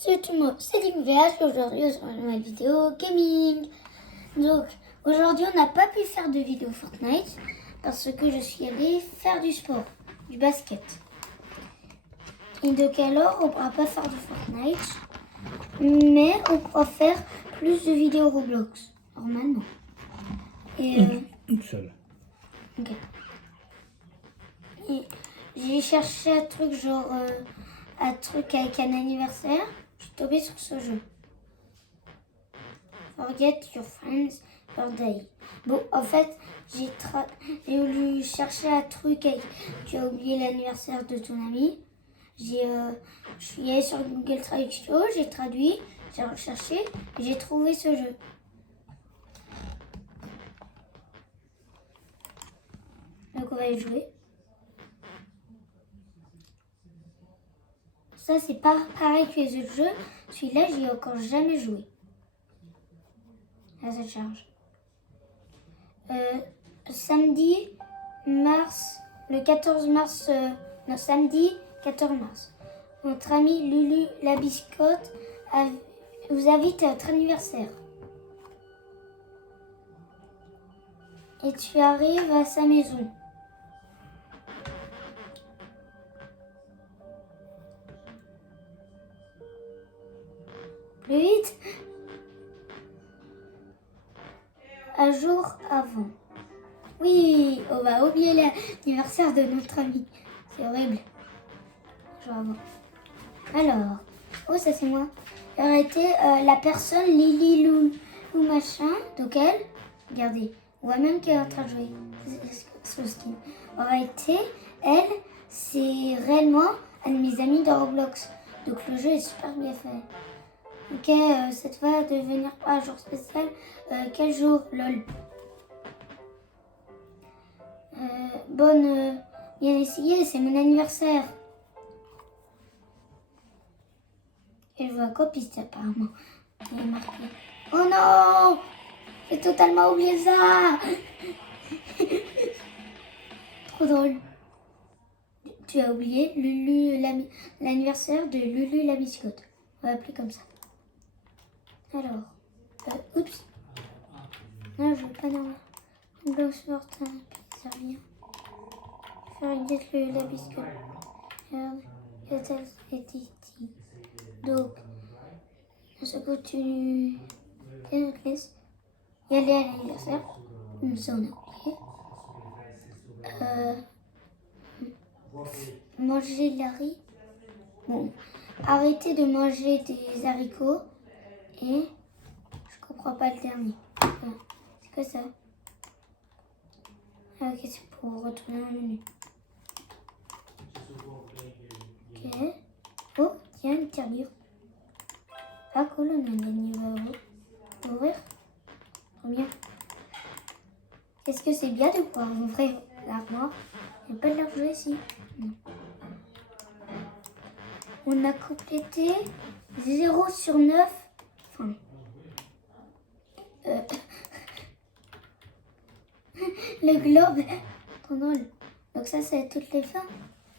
Salut tout le monde, c'est DécouVH. Aujourd'hui on se retrouve dans une nouvelle vidéo gaming. Donc aujourd'hui on n'a pas pu faire de vidéo Fortnite parce que je suis allée faire du sport, du basket. Et donc alors on pourra pas faire de Fortnite, mais on pourra faire plus de vidéos Roblox, normalement. Et Une seule. ok. Et j'ai cherché un truc genre un truc avec un anniversaire. Je suis tombée sur ce jeu. Forget your friends birthday. Bon, en fait, j'ai voulu chercher un truc avec tu as oublié l'anniversaire de ton ami. Je suis allée sur Google Traduction, j'ai traduit, j'ai recherché et j'ai trouvé ce jeu. Donc on va y jouer. Ça, c'est pas pareil que les autres jeux. Celui-là, j'y ai encore jamais joué. Là, ça charge. Samedi, le 14 mars, samedi 14 mars. Notre ami Lulu la biscotte vous invite à votre anniversaire. Et tu arrives à sa maison. Plus vite. Un jour avant. Oui, on va oublier l'anniversaire de notre ami. C'est horrible. Un jour avant. Alors, oh ça c'est moi. Elle aurait été la personne Lily Lou machin. Donc elle, regardez, on voit même qu'elle est en train de jouer. Son skin. Aurait été, elle, c'est réellement un de mes amis de Roblox. Donc le jeu est super bien fait. Ok, cette va devenir un jour spécial. Quel jour, lol. Bien essayé, c'est mon anniversaire. Et je vois copiste apparemment. Il est marqué. Oh non! J'ai totalement oublié ça! Trop drôle. Tu as oublié l'anniversaire de Lulu la biscotte. On va l'appeler comme ça. Alors, oups. Non, je veux pas dans Blox Mortin, pizzeria. Faire la biscotte. Regarde, et Titi. Donc, ça continue. Et notre liste. Y aller à l'anniversaire. Ça, on a oublié. Manger la riz. Bon, arrêtez de manger des haricots. Et je comprends pas le dernier. C'est quoi ça? Ah ok, c'est pour retourner au menu. Ok. Oh, tiens, une tirelire. Ah cool, on a gagné 20 €. Ouvrir. Trop bien. Est-ce que c'est bien de pouvoir ouvrir l'armoire? Il n'y a pas de l'argent ici. Non. On a complété 0 sur 9. Enfin. Le globe. Trop drôle. Donc ça, c'est toutes les fins.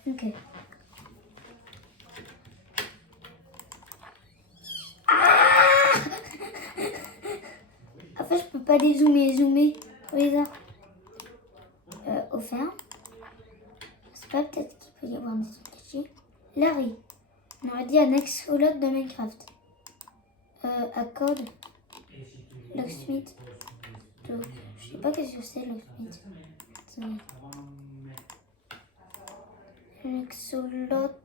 Ok. Ah en fait, je peux pas les zoomer. Trop bizarre. Offert. C'est pas peut-être qu'il peut y avoir des trucs cachés. Larry. On aurait dit un axolote de Minecraft. Accord. Locksmith. Donc, je sais pas qu'est-ce que c'est Locksmith. Axolote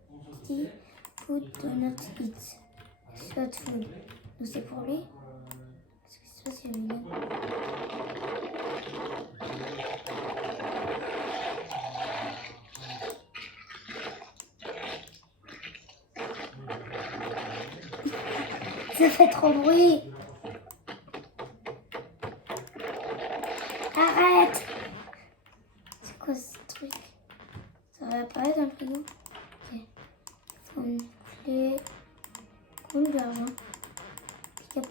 food do not eat. Slot food. Donc c'est pour lui. Parce que ça c'est mignon. Ça fait trop de bruit. Arrête. C'est quoi ce truc? Ça va apparaître dans le frigo? Ok. Faut une clé. Combien d'argent? Pick up.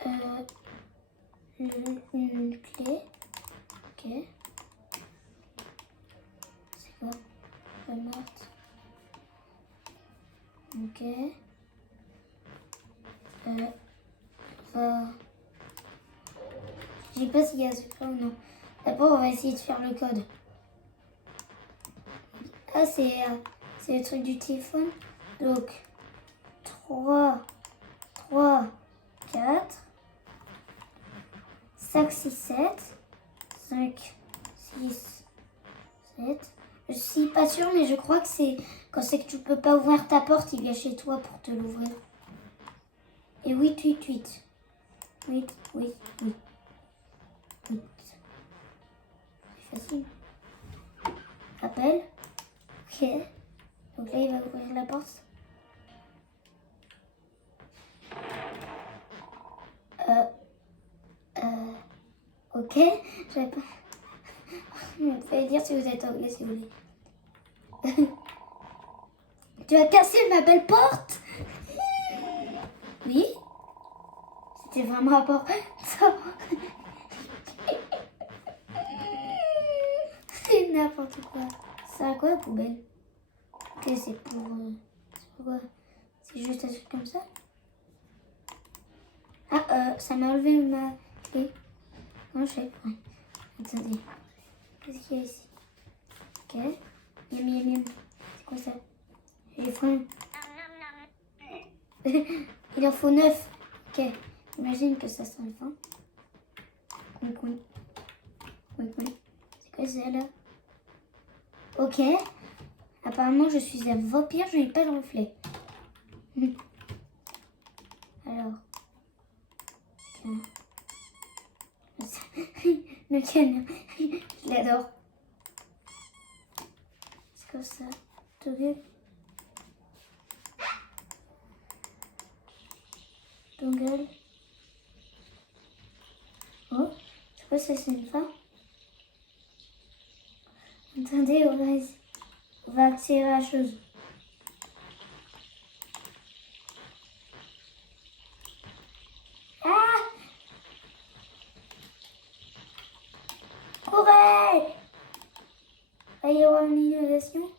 Voilà. Une clé. Ok. C'est quoi? Walmart. Ok. Va. Je sais pas s'il y a secret ou non. D'abord, on va essayer de faire le code. Ah, c'est le truc du téléphone. Donc, 3, 4, 5, 6, 7. 5, 6, 7. Je suis pas sûre, mais je crois que c'est quand c'est que tu peux pas ouvrir ta porte, il vient chez toi pour te l'ouvrir. Et 8, 8, 8. 8, 8, 8. 8. C'est facile. Appel. Ok. Donc là, il va ouvrir la porte. Ok. J'avais pas... Vous pouvez dire si vous êtes anglais, si vous voulez. Tu as cassé ma belle porte? Oui. C'était vraiment important. C'est n'importe quoi. C'est à quoi la poubelle? Ok, c'est pour... c'est quoi? C'est juste un truc comme ça? Ah, ça m'a enlevé ma clé. Comment je fais? Ouais. Attendez. Qu'est-ce qu'il y a ici? Ok. Miam, miam, miam. C'est quoi ça? J'ai faim. Il en faut 9. Ok. Imagine que ça sent faim. Coin, coin. Coin, coin. C'est quoi ça là? Ok. Apparemment, je suis un vampire, je n'ai pas de reflet. Alors. Tiens. Le canard. Je l'adore. C'est comme ça. Toggle. Toggle. Oh. C'est quoi ça? C'est une fin? Attendez, on va accélérer la chose. Ah! Courez! Il va y avoir une inondation.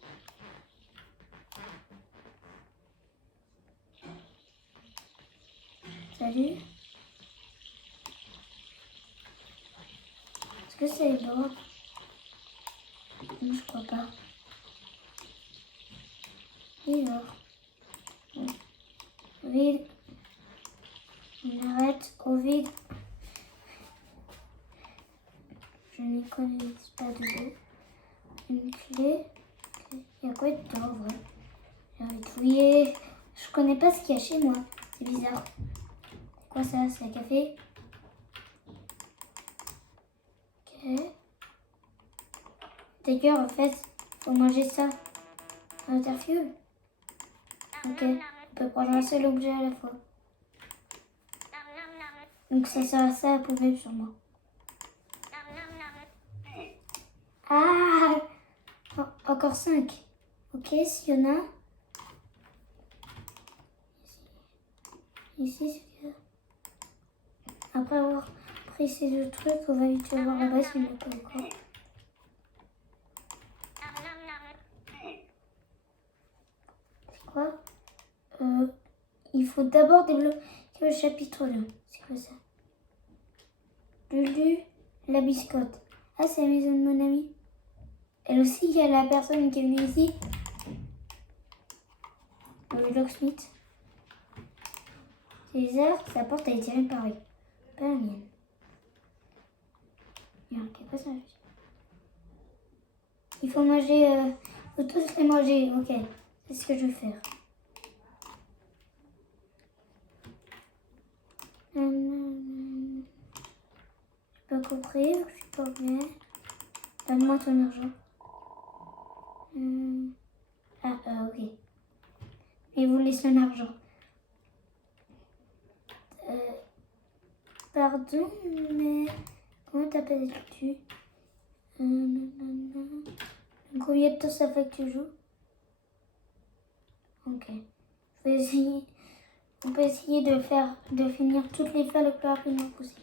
Salut. Est-ce que c'est bon? Non, je crois pas. Et alors? Vide. On arrête au vide. Je n'y connais pas de l'eau. Une clé. Il y a quoi dedans, en vrai? J'ai envie de fouiller. Je connais pas ce qu'il y a chez moi. C'est bizarre. C'est quoi ça? C'est un café? Ok. D'ailleurs, en fait, faut manger ça. Un interfuel. Ok. On peut prendre un seul objet à la fois. Donc ça sert à ça à la poubelle sur moi. Ah! Encore 5. Ok, s'il y en a. Ici, c'est ça. Après avoir pris ces deux trucs, on va vite voir là-bas s'il n'y en a pas encore. C'est quoi? Il faut d'abord débloquer le chapitre 2. C'est quoi ça? Lulu, la biscotte. Ah, c'est la maison de mon ami. Elle aussi, il y a la personne qui est venue ici. Le locksmith. C'est bizarre, sa porte a été réparée. Pas la mienne. Il y a un passage. Il faut manger. Il faut tous les manger. Ok, c'est ce que je vais faire. J'ai pas compris, je suis pas bien. Donne-moi ton argent. Ok. Il vous laisse son argent. Pardon, mais comment t'appelles-tu? Combien de temps ça fait que tu joues? Ok. Je vais essayer. On peut essayer de finir toutes les fins le plus rapidement possible.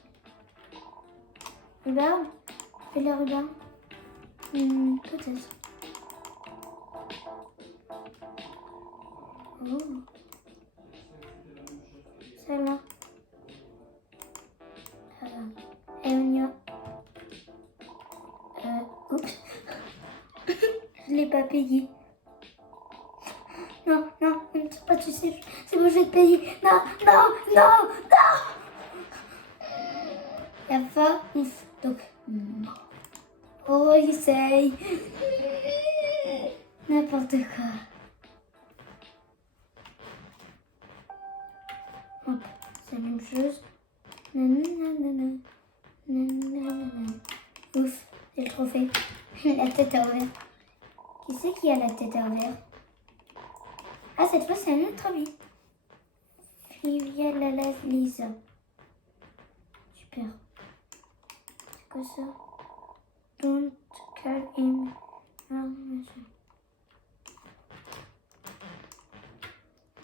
Regarde. Fais la regarde. Peut-être. Oh. Celle-là. Et on y va. Oups. Je l'ai pas payé. Non, non, ne me pas, tu sais, c'est bon, je vais te payer. Non, non, non, non. La fin, ouf. Donc, oh, il essaye. N'importe quoi. Hop, c'est la même chose. Nanana. Nanana. Ouf, c'est le trophée. La tête à envers. Qui c'est qui a la tête à envers? Ah, cette fois, c'est un autre ami. Fivia Lala Lisa. Super. C'est quoi ça? Don't call him. Ah, machin.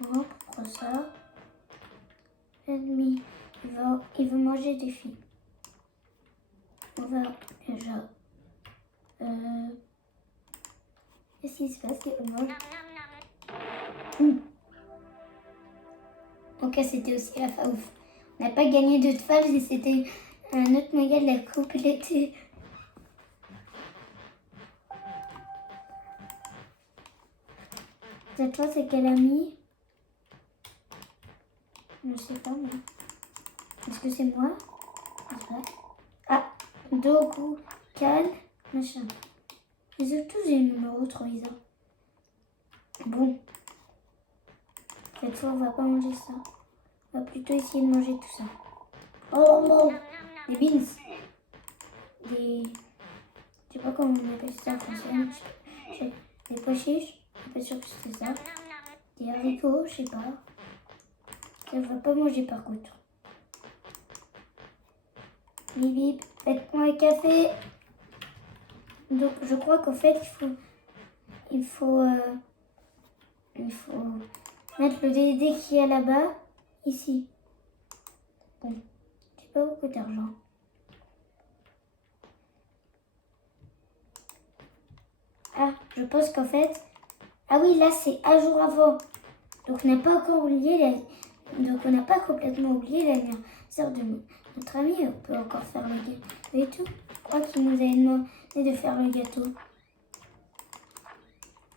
Bon, pourquoi ça? L'ennemi, il veut manger des filles. On va déjà. Qu'est-ce qui se passe? Il mange. Ok, c'était aussi la fin ouf. On n'a pas gagné d'autres phases et c'était un autre moyen de la compléter. Cette fois, c'est quel ami? Je sais pas, moi. Est-ce que c'est moi? Ah, Dogu, Kan, machin. Ils ont tous des numéros trop bizarres. Bon. Cette fois, on va pas manger ça. On va plutôt essayer de manger tout ça. Oh non! Des beans. Des... Je sais pas comment on appelle ça en français. Des pois chiches. Je suis pas sûre que c'est ça. Des haricots, je sais pas. Ça, on va pas manger par contre. Bip bip, faites-moi un café. Donc, je crois qu'en fait, il faut mettre le DD qui est là-bas, ici. Bon, j'ai pas beaucoup d'argent. Ah, je pense qu'en fait... Ah oui, là, c'est un jour avant. Donc, on n'a pas encore oublié Donc, on n'a pas complètement oublié l'anniversaire de notre ami. On peut encore faire le gâteau et tout. Je crois qu'il nous a demandé de faire le gâteau.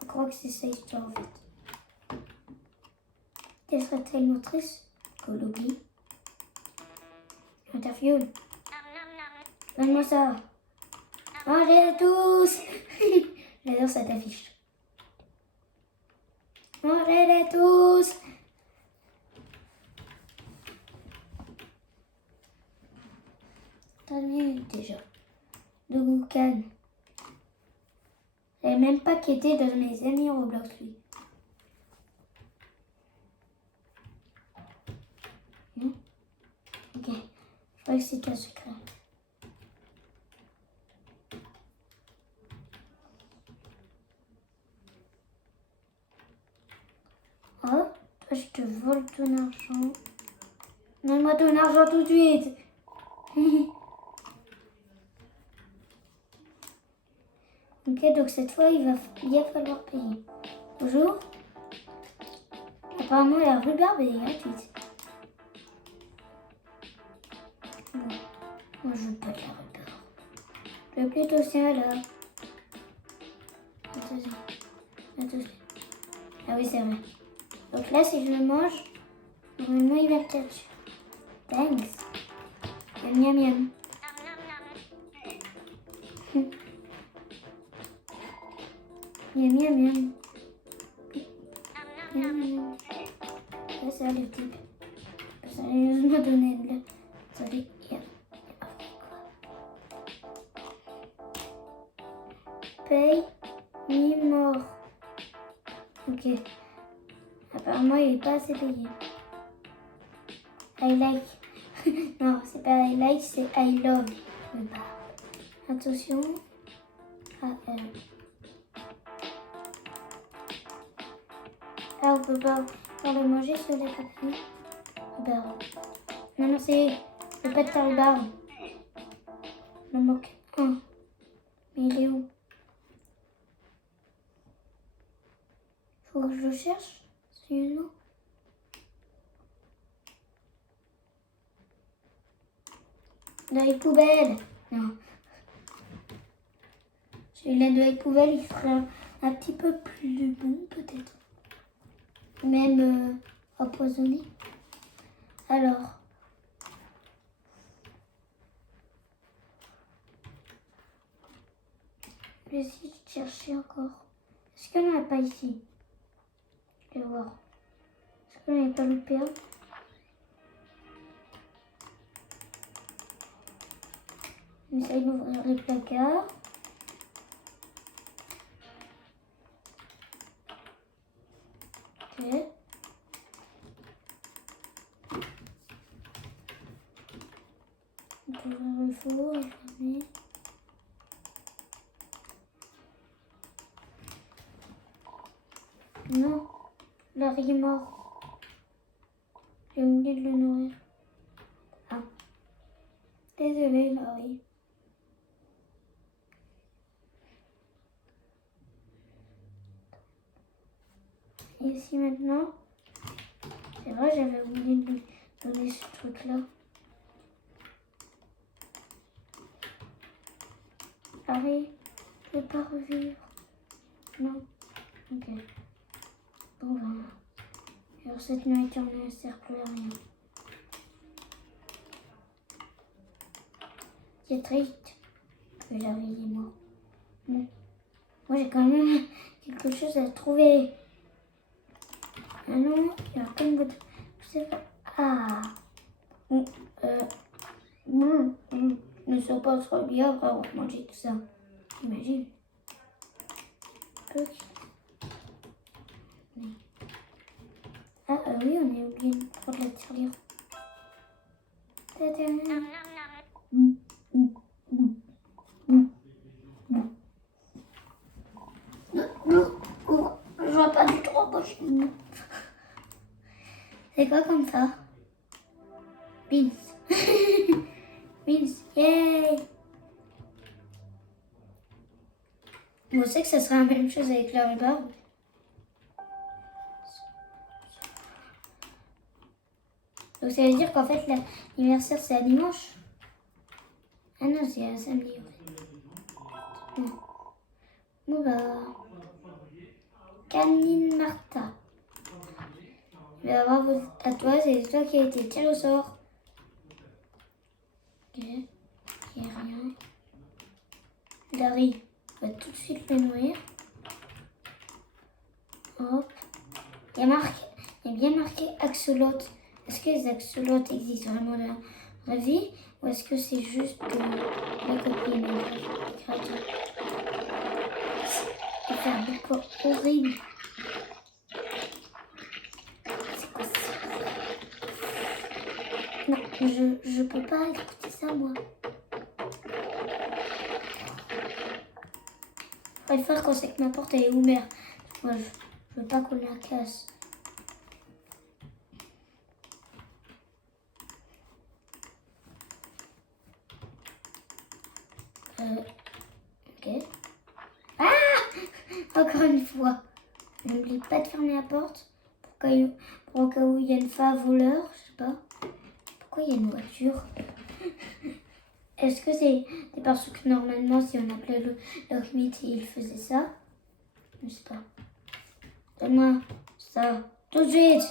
Je crois que c'est ça l'histoire, en fait. Quelle serait-elle motrice? Colobi. Interview. Donne-moi ça. Mangez tous. J'adore cette affiche. Mangez-les tous. T'as vu déjà. Dogu Kan. Je savais même pas qu'il était dans mes amis Roblox, lui. Non? Ok. Je crois que c'était un secret. Oh, toi, je te vole ton argent. Donne-moi ton argent tout de suite. Ok, donc cette fois, il va bien falloir payer. Bonjour. Apparemment, la rhubarbe est gratuite. Bon, moi, je veux pas de la rhubarbe. Je veux plutôt ça, là. Attention. Ah oui, c'est vrai. Donc là, si je le mange, normalement, il va peut-être... Thanks. Miam, miam, miam. Miam, miam, miam. Miam, miam. Là, ça, le type. Sérieusement donné de la... Ça fait... Paye mi-mort. Ok. Apparemment, il n'est pas assez payé. I like. Non, c'est pas I like, c'est I love. Attention. Ah, on peut pas le manger sur les papiers. Rhubarbe. Non, non, c'est pas de ta rhubarbe. Il en manque un. Mais il est où? Faut que je le cherche. Non. Dans les poubelles. Non. Celui-là dans les poubelles, il serait un petit peu plus bon peut-être. Même empoisonné. Alors. Je vais essayer de chercher encore. Est-ce qu'il n'y en a pas ici? Je vais voir. Est-ce qu'on n'avait pas loupé un? On essaye d'ouvrir les placards. Ok. On peut ouvrir le four et fermer. Non, Larry est mort. J'ai oublié de le nourrir. Ah. Désolé, Larry. Et ici maintenant, c'est vrai, j'avais oublié de lui donner ce truc-là. Larry, je ne vais pas revivre. Non. Ok. Bon, ben. Alors, cette nourriture ne sert plus à rien. C'est triste que Larry est mort. Non. Moi, j'ai quand même quelque chose à trouver. Ah non, il y a comme votre... Je sais pas. Ah. Ne sois pas trop bien après avoir mangé tout ça. J'imagine. Ok. Oui. Ah oui, on a oublié de prendre la tirelire. Je vois pas du tout en poche. C'est quoi comme ça? Beans. Beans, yay! On sait que ça sera la même chose avec la rhubarbe. Donc ça veut dire qu'en fait l'anniversaire c'est à dimanche? Ah non, c'est à samedi. Ouais. Bon bah... Canine Martha. Je vais avoir à toi, c'est toi qui as été tiré au sort. Ok, il n'y a rien. Larry va tout de suite le nourrir. Hop. Il y a bien marqué axolot. Est-ce que les axolotes existent vraiment dans la vraie vie ou est-ce que c'est juste la copine des créatures? Ça fait un décor horrible. C'est quoi ça? Non, je peux pas écouter ça moi. Il faut faire quand c'est que ma porte elle est ouverte. Moi je veux pas qu'on la casse. Ok. Ah! Encore une fois. N'oublie pas de fermer la porte pour au cas où il y a une femme voleur, je sais pas. Pourquoi il y a une voiture? Est-ce que c'est parce que normalement si on appelait le Lockmeat il faisait ça? Je sais pas. Donne-moi ça tout de suite.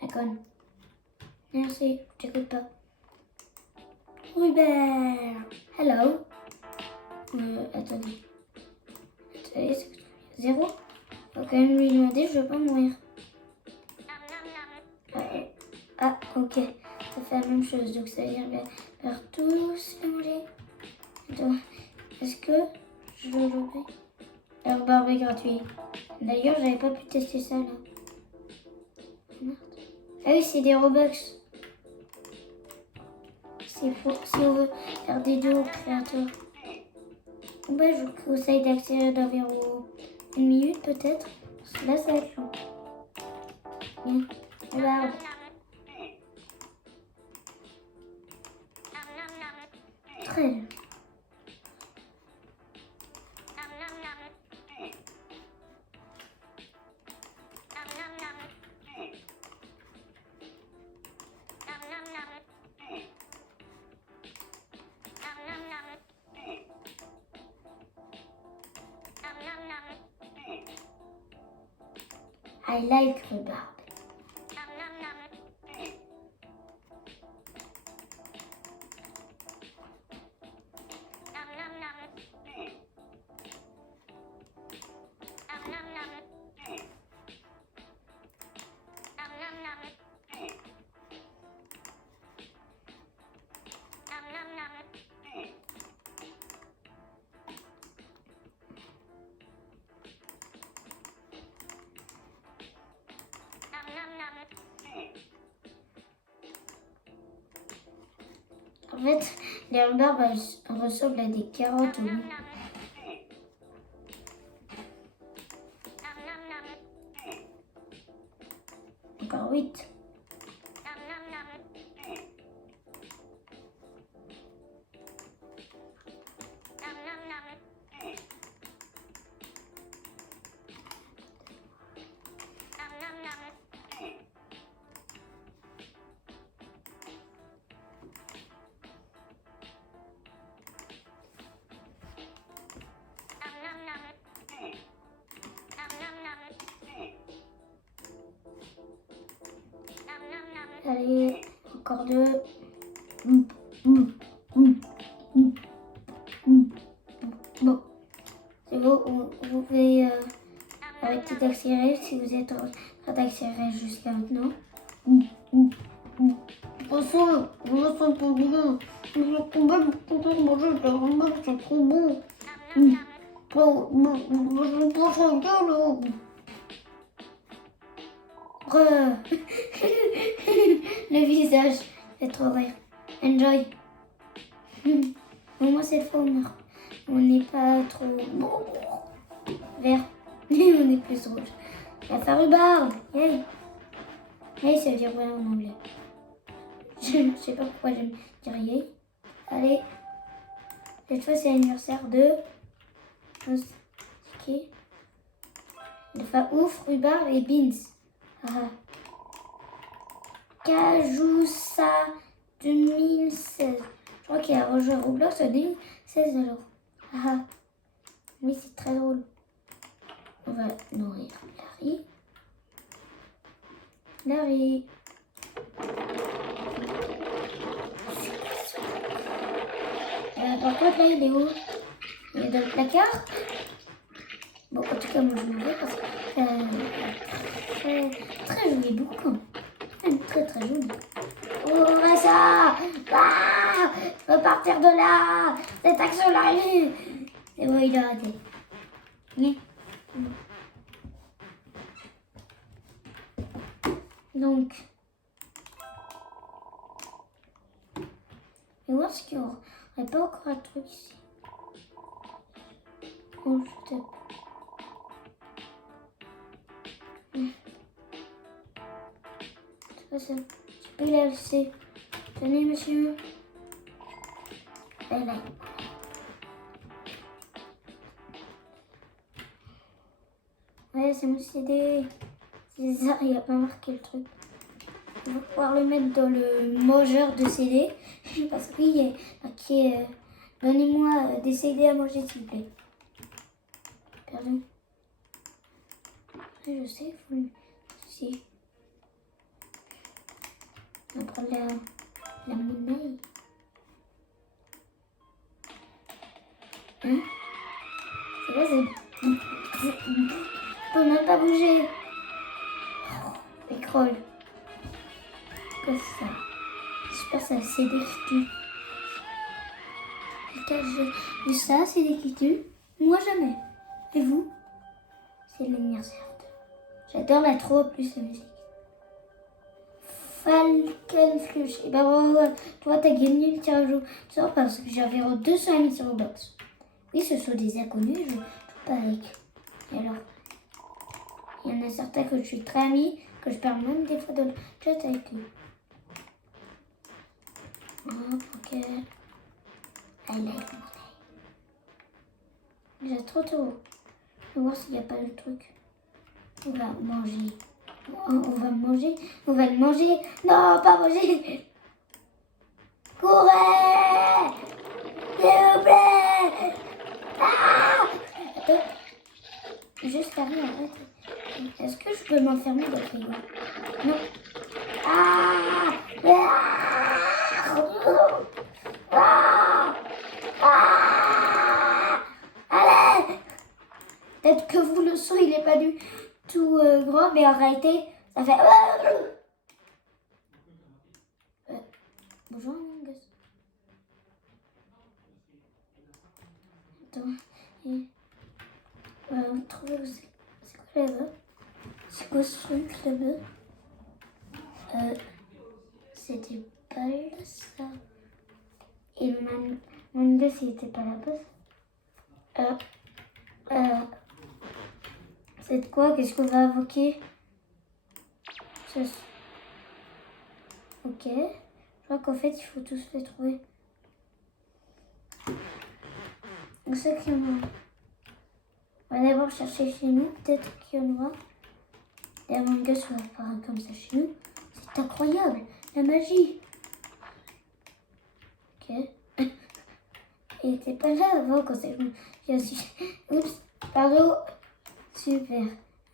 D'accord. Merci, je t'écoute pas. Hubert. Hello. Attendez. Attendez, c'est 0. On va quand même lui demander, je veux pas mourir. Ah, ok. Ça fait la même chose, donc ça veut dire vers tous les manger. Attends, est-ce que je veux l'ouvrir? Alors, barbe est gratuit. D'ailleurs, j'avais pas pu tester ça là. Merde. Ah oui, c'est des Robux. C'est pour si on veut faire des dos aux créateurs. Bah, je vous conseille d'accélérer d'environ 1 minute peut-être. Parce que là, ça va être long. Bien. Regarde. Très bien. I like rhubarbe. En fait, les rhubarbes ressemblent à des carottes au goût. Encore 8. Allez, encore 2. Bon, c'est bon, vous pouvez arrêter d'accélérer si vous êtes en train d'accélérer jusqu'à maintenant. Bonsoir, je sens pas bien. Je suis quand même content de manger de la rhubarbe, c'est trop bon. Je me pense en gueule. Le visage, c'est trop rire. Enjoy. Au moins cette fois on n'est pas trop vert, on est plus rouge. La rhubarbe, yay. Yay, ça veut dire voilà en anglais. Je ne sais pas pourquoi j'aime dire yay. Allez, cette fois c'est l'anniversaire de ouf, rhubarbe et beans. Kajoussa 2016. Je crois qu'il a rejoint Roblox en 2016 alors. Oui, c'est très drôle. On va nourrir Larry. Larry. Par contre, là, il est où? Il est dans le placard. Bon, en tout cas, moi, je m'en vais parce que très joli boucan. Même très joli. Oh, ça! Ah! Repartir de là! Cette action-là! Et bon, il a raté. Oui. Donc, et voir ce qu'il y aurait pas encore un truc ici. Oh, je tape. Ça, tu peux la laisser. Tenez, monsieur. Bye bye. Ouais, c'est mon CD. C'est ça, il n'y a pas marqué le truc. On va pouvoir le mettre dans le mangeur de CD. Parce que oui, il y a marqué donnez-moi des CD à manger, s'il vous plaît. Pardon. Ouais, je sais, il faut le. Si. On va prendre la monnaie. Hein? C'est quoi, c'est. Je peux même pas bouger. Et crawl. Qu'est-ce que ça? J'espère que c'est un CD qui tue. J'ai vu ça, CD qui tue. Moi jamais. Et vous? C'est l'anniversaire de. J'adore la trop plus la musique. Falkenflush. Et ben bravo, toi t'as gagné le tirage au sort parce que j'ai environ 200 amis sur Roblox. Oui, ce sont des inconnus, je ne joue pas avec. Et alors, il y en a certains que je suis très ami, que je parle même des fois dans le chat avec eux. Ok. I like money. J'ai trop. Je vais voir s'il n'y a pas de truc. On va manger. On va manger. On va le manger. Non, pas manger. Courez! S'il vous plaît! Ah! Attends. Juste arrive, arrête. Est-ce que je peux m'enfermer dans le frigo? Non. Ah! Ah! Ah! Allez! Peut-être que vous, le son, il n'est pas du tout grand, mais en réalité, ça fait... Bonjour, mon gosse. Attends. On trouve où c'est quoi là-bas? C'est quoi ce truc là-bas? C'était pas là, ça. Et mon gosse, il était pas là-bas. C'est de quoi? Qu'est-ce qu'on va invoquer? Ok. Je crois qu'en fait, il faut tous les trouver. On sait qu'il y en a. On va d'abord chercher chez nous. Peut-être qu'il y en aura. Et mon gosse va apparaître comme ça chez nous. C'est incroyable. La magie. Ok. Il était pas là avant quand c'est bon. Oups. Pardon. Super.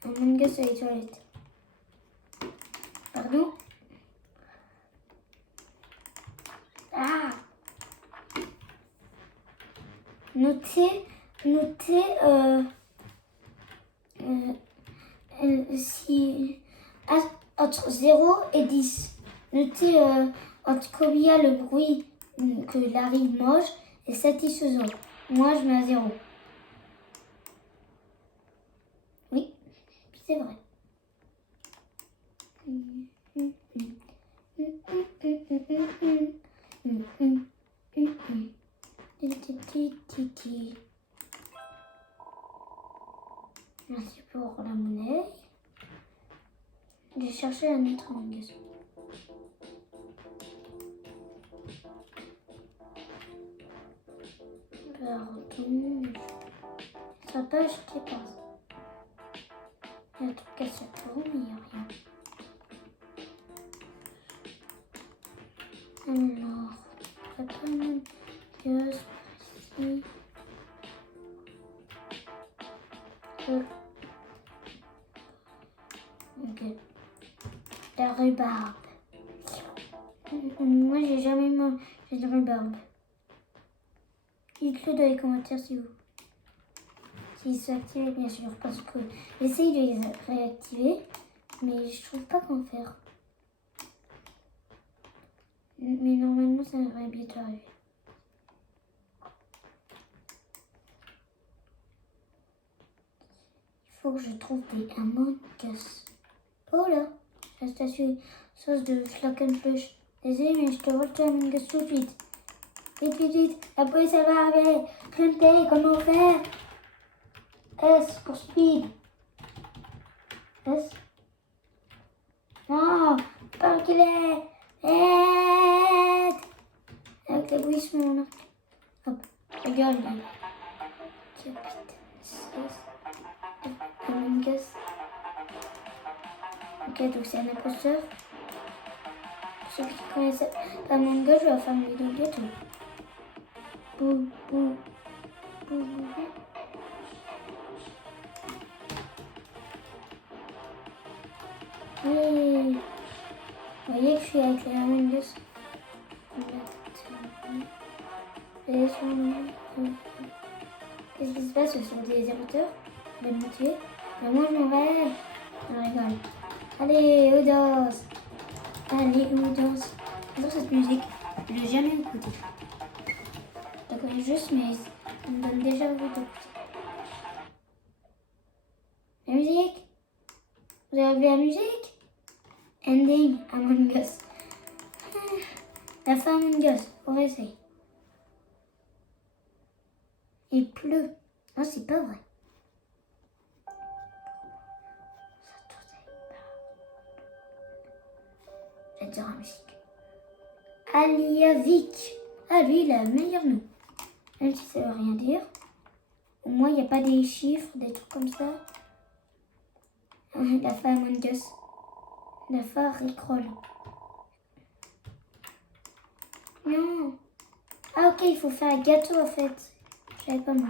Mon gosse sur les toilettes. Pardon. Ah. Notez si entre 0 et 10. Notez entre combien le bruit que Larry mange est satisfaisant. Moi, je mets à 0. Oui, c'est vrai. Merci pour la monnaie. J'ai cherché un autre magasin. Pardon. Ça n'a pas acheté par ça. Il y a un truc à se tourner, mais il n'y a rien. Alors, pas mal de ici. Ok. La rhubarbe. Moi, j'ai jamais mangé de rhubarbe. Dites-le dans les commentaires si vous. S'ils sont activés, bien sûr, parce que j'essaye de les réactiver, mais je trouve pas comment faire. Mais normalement, ça devrait bientôt arriver. Il faut que je trouve des Among Us. Oh là, la station sauce de Flockenflush. Désolé, mais je te vois toi Among Us tout de suite. Vite, vite, vite, la police elle va arriver. Clinté, comment faire? S pour speed. S. Non, pas qu'il est. Aide. Avec le bruissement, mon arc. Hop, regarde là. Capitaine 6. Among Us. Ok, donc c'est un imposteur. Pour ceux qui connaissent pas Among Us, je vais faire une vidéo bientôt. Bouh, bouh. Bouh, bouh. Oui. Vous voyez que je suis avec les Among Us. Qu'est-ce qui se passe? Ce sont des amateurs. Ils veulent me tuer. Mais moi, je m'en vais. Je rigole. Allez, on danse. Allez, on danse. J'adore cette musique. Je l'ai jamais écoutée. Je la connais juste, mais ça me donne déjà envie d'écouter. La musique. Vous avez vu la musique? Ending Among Us. La fin Among Us. On va essayer. Il pleut. Non, c'est pas vrai. J'adore la musique. Aliavik. Ah, lui, il a le meilleur nom. Même si ça veut rien dire. Au moins, il n'y a pas des chiffres, des trucs comme ça. La fin Among Us. La fin Rickroll. Non. Ah, ok, il faut faire un gâteau, en fait. Je savais pas moi.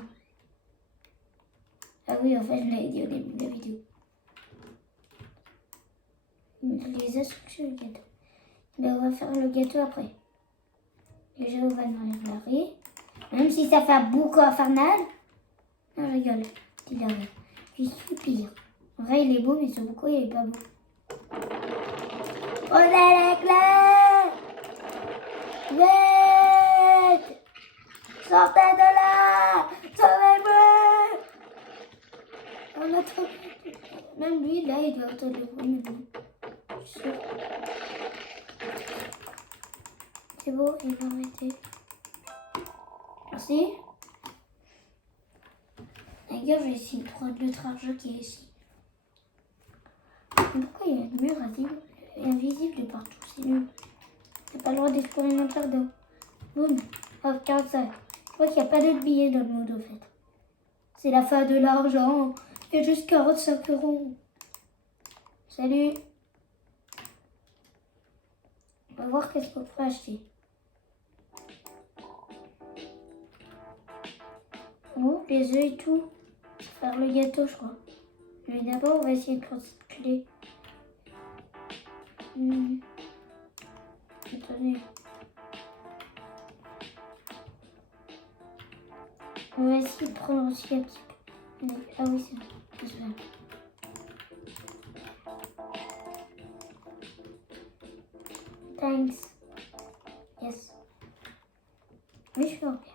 Ah oui, en fait, je l'avais dit au début de la vidéo. les instructions du gâteau. Mais on va faire le gâteau après. Déjà, on va enlever la riz. Même si ça fait un boucan infernal. Non, je rigole. Il a rien. Puis soupir. En vrai, il est beau, mais ce boucan, il est pas beau. On a la clé! Vite! Sortez de là! Sauvez-moi! On a trop... Même lui, là, il doit entendre le bruit. Je suis sûre. C'est beau, il va arrêter. Merci. D'ailleurs, je vais essayer de prendre l'autre argent qui est ici. Pourquoi il y a un mur invisible de partout? C'est nul. T'as pas le droit d'explorer notre jardin. Boum. Hop, 45. Je crois qu'il n'y a pas d'autres billets dans le monde, en fait. C'est la fin de l'argent. Il y a juste 45 euros. Salut. On va voir qu'est-ce qu'on peut acheter. Oh, les œufs et tout. Faire le gâteau, je crois. Mais d'abord, on va essayer de prendre cette clé. Attendez. On va essayer de prendre aussi un petit peu. Ah oui, c'est ça. Thanks. Yes. Oui, je suis OK.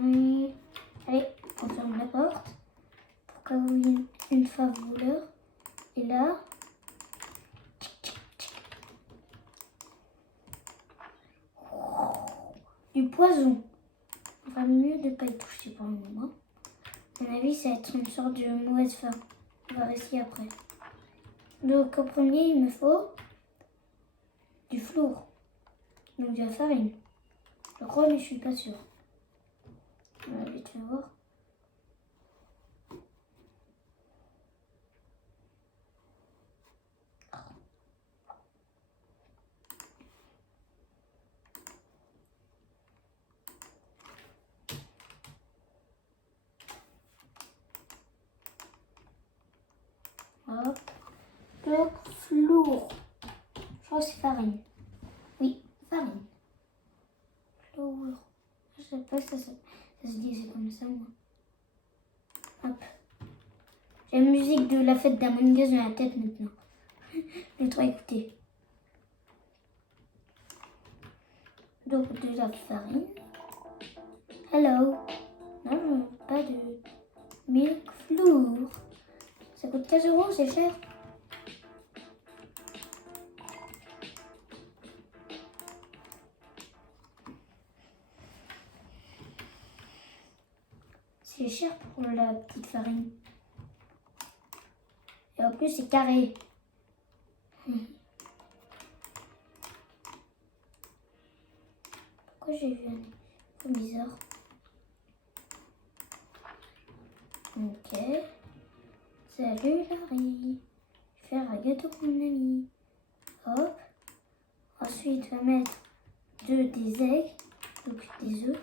Oui. Allez, on ferme la porte. Pour qu'il y ait une femme voleur. Et là. Du poison. Enfin, mieux de ne pas y toucher pour le moment. À mon avis, ça va être une sorte de mauvaise femme. On va réussir après. Donc, en premier, il me faut du flour. Donc, de la farine. Je crois, mais je suis pas sûre. On va vite voir. Hop. Donc, flour. Je crois que c'est farine. Oui, farine. Flour. Je sais pas si ça se disait comme ça, moi. Hop. J'ai la musique de la fête d'Among Us dans la tête maintenant. Je vais trop écouter. Donc, de la farine. Hello. Non, pas de milk flour. Ça coûte 15 euros, c'est cher. C'est cher pour la petite farine. Et en plus, c'est carré. Pourquoi j'ai vu un peu bizarre? Ok. Salut Larry. Je vais faire un gâteau pour mon ami. Hop. Ensuite, on va mettre des eggs, donc des œufs.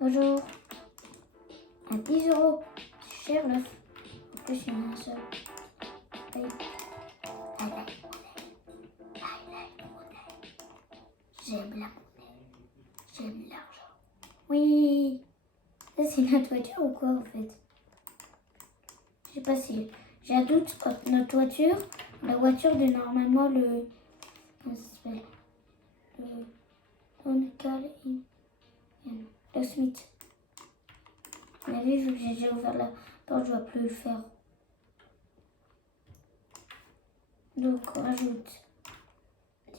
Bonjour. À 10 euros. C'est cher l'œuf. En plus, il y en a un seul. Oui. J'aime la monnaie. J'aime l'argent. Oui. Ça, c'est notre voiture ou quoi, en fait? Je sais pas si... J'ai un doute entre notre voiture, la voiture de normalement le... Comment ça s'appelle? Le Smith. Vous avez vu que j'ai déjà ouvert la porte, je ne vais plus le faire. Donc, on rajoute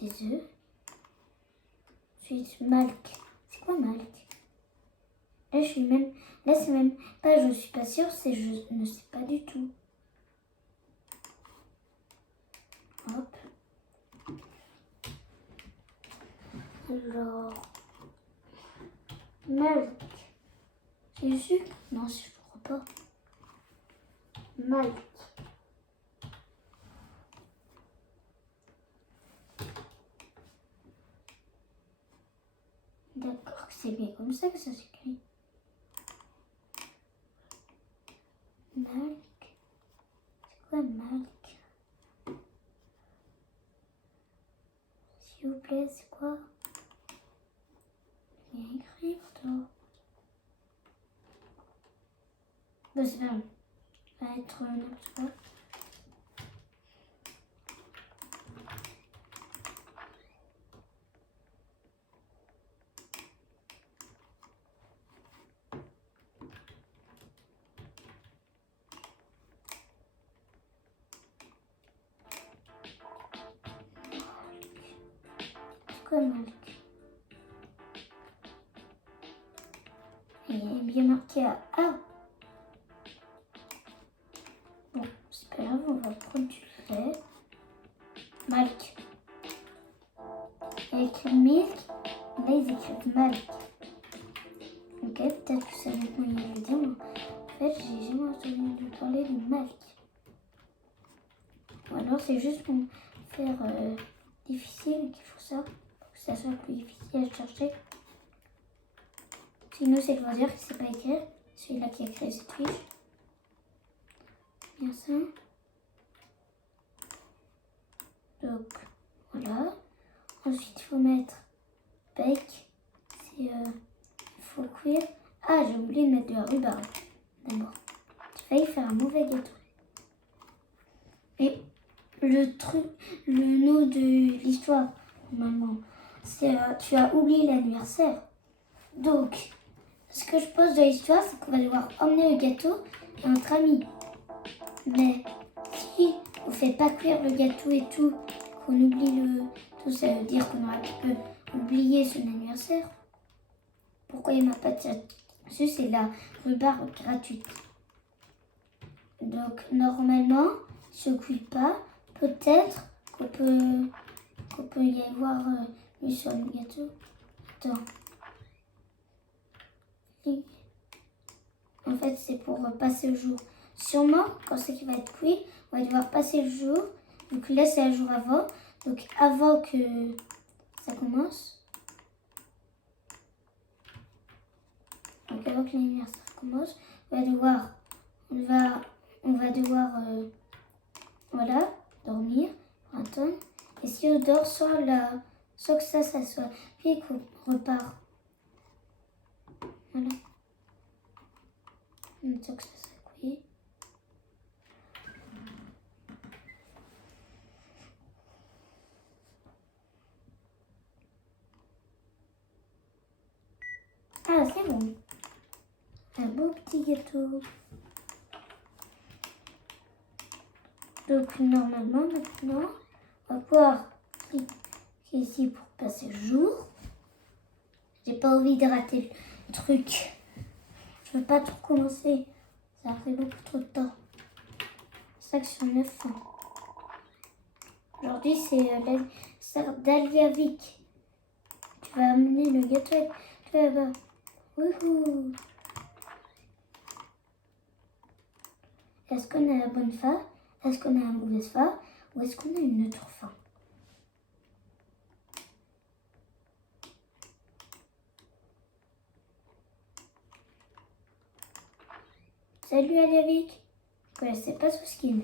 des œufs. Ensuite, Malk. C'est quoi Malk? Là, c'est même pas, je suis pas sûre, c'est je ne sais pas du tout. Hop. Alors, Malk. C'est du sucre? Non, je crois pas. Malk. D'accord, c'est bien comme ça que ça s'écrit. Malk. C'est quoi Malk? S'il vous plaît, c'est quoi? Il y a écrit pourtant. Bah, c'est pas grave. Ça va être n'importe quoi. C'est quoi Malk? Il est bien marqué à A. Bon, c'est pas grave, on va prendre du lait. Malk. Il y a écrit milk, là ils écrivent Malk. Ok, peut-être que ça dépend de le dire, mais en fait, j'ai jamais entendu parler de Malk. Ou alors c'est juste pour faire difficile qu'il faut ça, pour que ça soit plus difficile à chercher. Sinon, c'est le loisir qui ne sait pas écrire, celui-là qui a créé cette fiche. Bien ça. Donc, voilà. Ensuite, il faut mettre bake. Il faut cuire. Ah, j'ai oublié de mettre de la rhubarbe. D'abord. J'ai failli faire un mauvais gâteau. Et le nom de l'histoire, normalement, c'est tu as oublié l'anniversaire. Donc, ce que je pense de l'histoire, c'est qu'on va devoir emmener le gâteau et entre amis. Mais si on fait pas cuire le gâteau et tout, qu'on oublie tout, ça veut dire qu'on aurait pu oublier son anniversaire. Pourquoi il m'a pas tiré dessus? C'est la rhubarbe gratuite. Donc normalement, si on ne cuit pas, peut-être qu'on peut y avoir mis sur le gâteau. Attends. En fait, c'est pour passer le jour. Sûrement, quand c'est qu'il va être cuit, on va devoir passer le jour. Donc là, c'est un jour avant. Donc avant que ça commence. Donc avant que l'anniversaire commence, on va devoir voilà, dormir, attendre. Et si on dort, soit que ça soit puis qu'on repart. Voilà. Soit que ça soit cuit. Ah, c'est bon. Un beau petit gâteau. Donc normalement maintenant, on va pouvoir cliquer ici pour passer le jour. J'ai pas envie de rater le truc. Je veux pas tout commencer. Ça fait beaucoup trop de temps. 5 sur 9 ans. Aujourd'hui c'est l'anniversaire d'Aliavik. Tu vas amener le gâteau là-bas. Wouhou! Est-ce qu'on a la bonne fin? Est-ce qu'on a la mauvaise fin? Ou est-ce qu'on a une autre fin? Salut Aliavik! Je connaissais pas ce skin.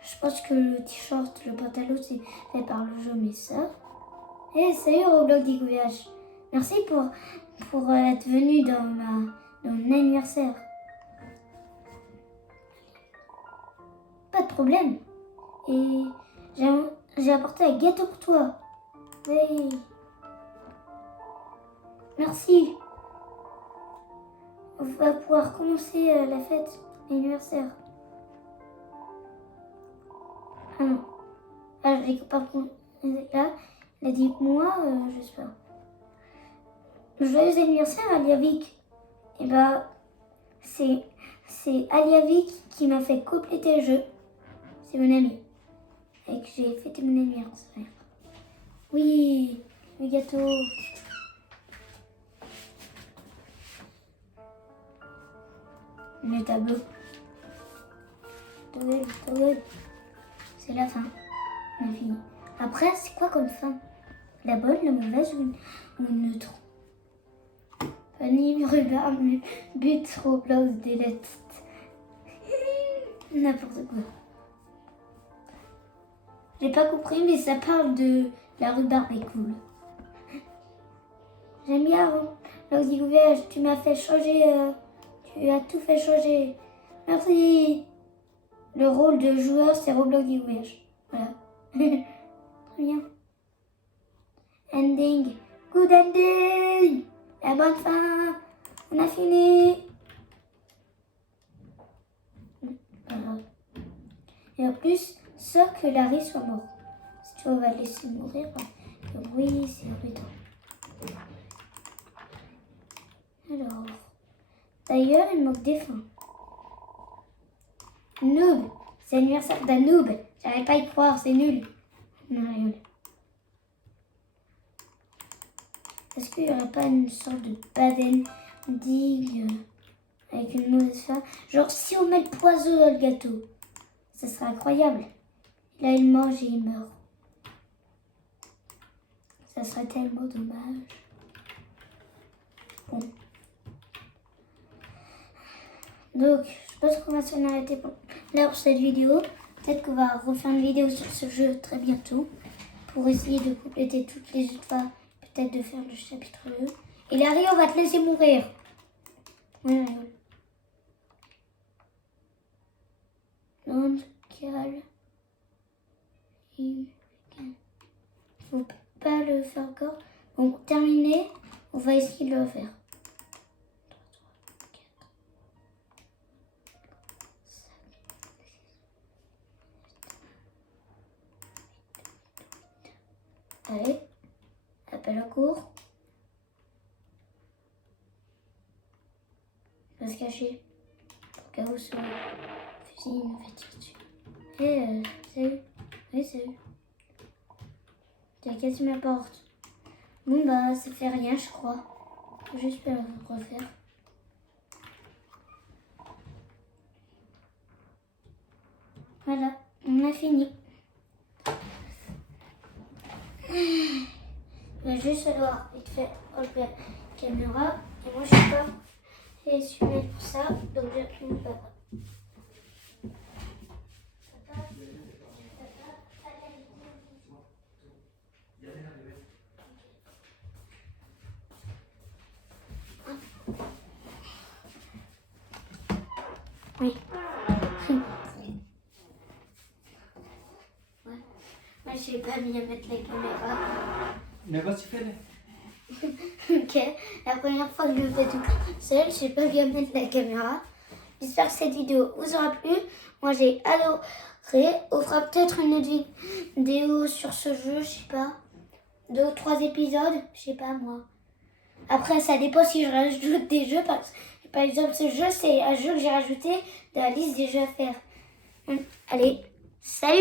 Je pense que le t-shirt, le pantalon, c'est fait par le jeu, mais ça... Hey, salut Roblox Découverte. Merci pour être venu dans mon anniversaire. Pas de problème. Et j'ai apporté un gâteau pour toi. Oui. Merci. On va pouvoir commencer la fête, l'anniversaire. Ah non. Ah, je l'ai pas compris. Là, il a dit moi, j'espère. Joyeux anniversaire, Aliavik. Et bah, c'est Aliavik qui m'a fait compléter le jeu. C'est mon ami. Et que j'ai fêté mon anniversaire. Oui, Le gâteau. Le tableau. Toggle. C'est la fin. On a fini. Après, c'est quoi comme fin? La bonne, la mauvaise ou neutre? Fanny, regarde, but, Roblox, delete. N'importe quoi. J'ai pas compris, mais ça parle de la rhubarbe est cool. J'aime bien Roblox Découverte, tu m'as fait changer, tu as tout fait changer. Merci. Le rôle de joueur, c'est Roblox Découverte. Voilà. Très bien. Ending. Good ending. La bonne fin. On a fini. Et en plus, ça que Larry soit mort. Si tu vas laisser mourir, oui, c'est embêtant. Alors, d'ailleurs, il manque des fins. Noob, c'est l'anniversaire d'un noob. J'arrive pas à y croire, c'est nul. Non, rien. Est-ce qu'il n'y aurait pas une sorte de bad ending avec une mauvaise fin? Genre, si on met le poison dans le gâteau, ça serait incroyable. Là, il mange et il meurt. Ça serait tellement dommage. Bon. Donc, je pense qu'on va s'en arrêter pour cette vidéo. Peut-être qu'on va refaire une vidéo sur ce jeu très bientôt pour essayer de compléter toutes les autres fois. Peut-être de faire le chapitre 2. Et Larry, on va te laisser mourir. Oui, non, calme. Il faut pas le faire encore. Bon, terminé. On va essayer de le faire. 3, 4, 5, 6, 7, 8. Allez. Appel en cours. Il va se cacher. Pour qu'à où ce fusil nous fait tirer dessus. Salut. Oui, salut. Tu as cassé ma porte. Bon bah, ça fait rien, je crois. Faut juste le refaire. Voilà, on a fini. Il va juste falloir vite fait enlever la caméra. Et moi, je suis pas essuyer pour ça, donc j'appuie mon papa. Oui. Moi, je sais pas bien mettre la caméra. Mais vas-y, fais-le. Ok, la première fois que je le fais tout seul, je sais pas bien mettre la caméra. J'espère que cette vidéo vous aura plu. Moi, j'ai adoré. On fera peut-être une autre vidéo sur ce jeu, je sais pas. 2 ou 3 épisodes, je sais pas moi. Après, ça dépend si je rajoute des jeux. Par exemple, ce jeu, c'est un jeu que j'ai rajouté dans la liste des jeux à faire. Allez, salut!